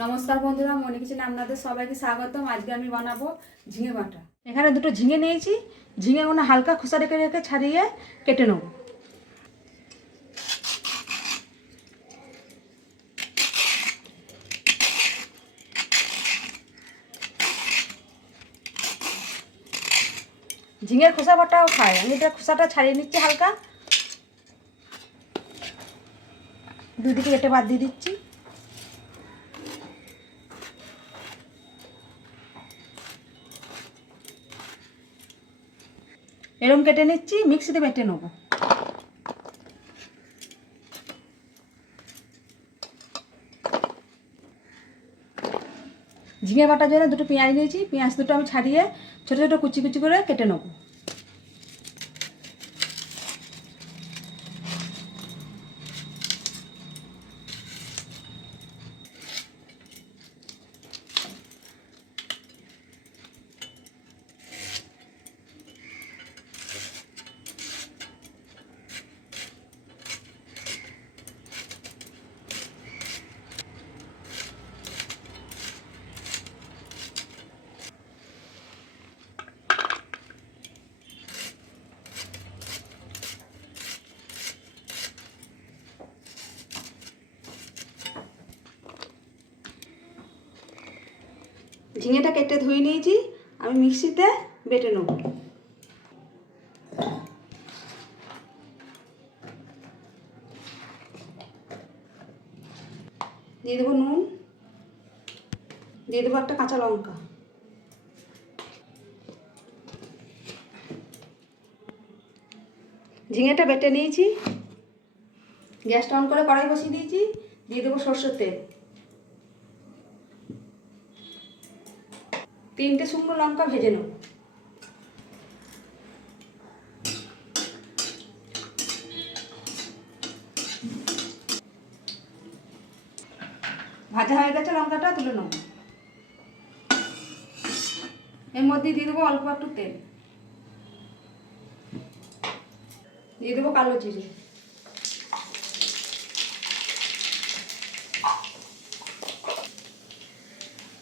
নমস্কার বন্ধুরা, মনি কিচেনে আপনাদের সবাইকে স্বাগতম। আজকে আমি বানাবো ঝিঙে বাটা। এখানে দুটো ঝিঙে নিয়েছি। ঝিঙেগুলো হালকা খোসা রেখে রেখে ছাড়িয়ে কেটে নেব। ঝিঙের খোসা বাটাও খায়, আমি এটা খোসাটা ছাড়িয়ে নিচ্ছি হালকা। দুদিকে কেটে বাদ দিয়ে দিচ্ছি। এরকম কেটে নিচ্ছি, মিক্সিতে বেটে নেবো। ঝিঙে বাটার জন্য দুটো পেঁয়াজ নিয়েছি। পেঁয়াজ দুটো আমি ছাড়িয়ে ছোটো ছোটো কুচি কুচি করে কেটে নেবো। ঝিঙেটা কেটে ধুয়ে নিয়েছি, আমি মিক্সিতে বেটে নেব। দিয়ে দেবো নুন, দিয়ে দেবো একটা কাঁচা লঙ্কা। ঝিঙেটা বেটে নিয়েছি, গ্যাসটা অন করে কড়াই বসিয়ে দিয়েছি। দিয়ে দেবো সরষের তেল, 3টে শুকনো লঙ্কা ভেজে নেব। ভাজা হয়ে গেছে, লঙ্কাটা তুলে নেব। এর মধ্যে দিয়ে দেবো অল্প একটু তেল, দিয়ে দেবো কালো জিরে,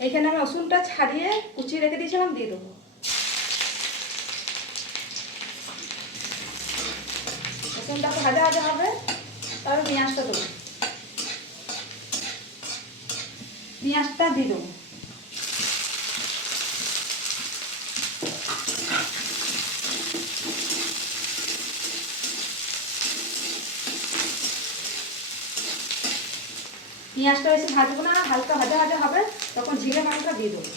এইখানে আমি রসুনটা ছাড়িয়ে কুচিয়ে রেখে দিয়েছিলাম, দিয়ে দেবো। রসুনটা ভাজা ভাজা হবে, তারপরে পেঁয়াজটা দেবো। পেঁয়াজটা দিয়ে দেবো। পেঁয়াজটা বেশি ভাজবো না, হালকা ভাজা ভাজা হবে, তখন ঝিঙে বাটাটা দিয়ে দেবো।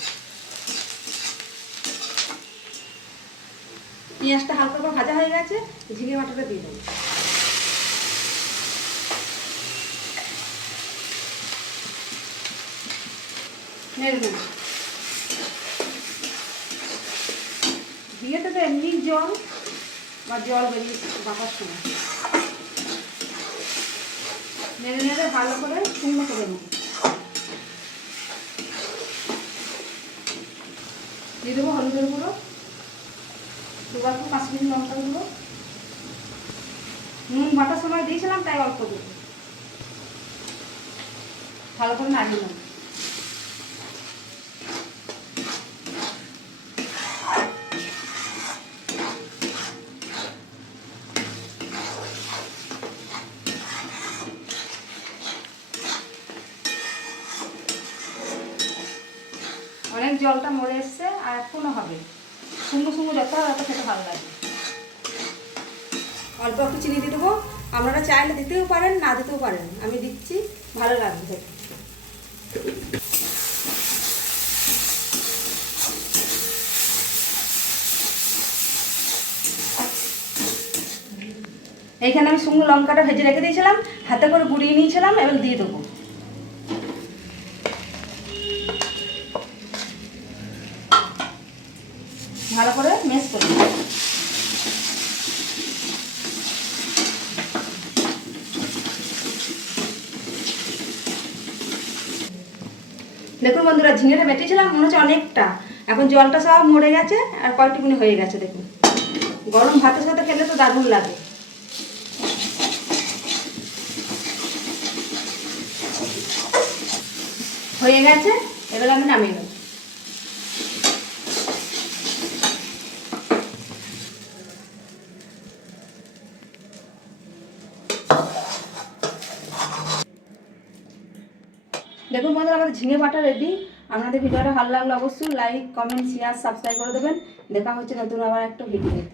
পেঁয়াজটা হালকা করে ভাজা হয়ে গেছে, ঝিঙে বাটাটা দিয়ে দেবো। নেড়ে নেব। ঝিঙেতে তো এমনি জল বা জল বেরিয়েছে বাটার সময়। নেড়ে নেড়ে ভালো করে শুকনো করে নেব। দিয়ে দেবো হলুদের গুঁড়ো, 2 কাশ্মীরি লঙ্কার গুঁড়ো। নুন বাটার সময় দিয়েছিলাম, তাই অল্প দেবো। ভালো করে নাড়িয়ে নেব। অনেক জলটা মরে এসছে, আর এখনো হবে। শুকনো শুকনো যত হবে তত খেতে ভালো লাগে। অল্প একটু চিনি দিয়ে দেবো। আপনারা চাইলে দিতেও পারেন, না দিতেও পারেন, আমি দিচ্ছি, ভালো লাগবে দেখতে। এইখানে আমি শুকনো লঙ্কাটা ভেজে রেখে দিয়েছিলাম, হাতে করে গুঁড়িয়ে নিয়েছিলাম, এবার দিয়ে দেবো। ভালো করে মেশ করে দেবো। দেখুন বন্ধুরা, ঝিঙেটা বেটেছিলাম, মনে হচ্ছে অনেকটা, এখন জলটা সব মরে গেছে, আর কয়টুকুনি হয়ে গেছে। দেখুন, গরম ভাতের সাথে খেলে তো দারুণ লাগে। হয়ে গেছে, এবার আমি নামিয়ে নেব। দেখুন বন্ধুরা, আমাদের ঝিঙে বাটা রেডি। আপনাদের ভিডিওটা ভালো লাগলে অবশ্যই লাইক, কমেন্ট, শেয়ার, সাবস্ক্রাইব করে দেবেন। দেখা হচ্ছে নতুন আবার একটা ভিডিওতে।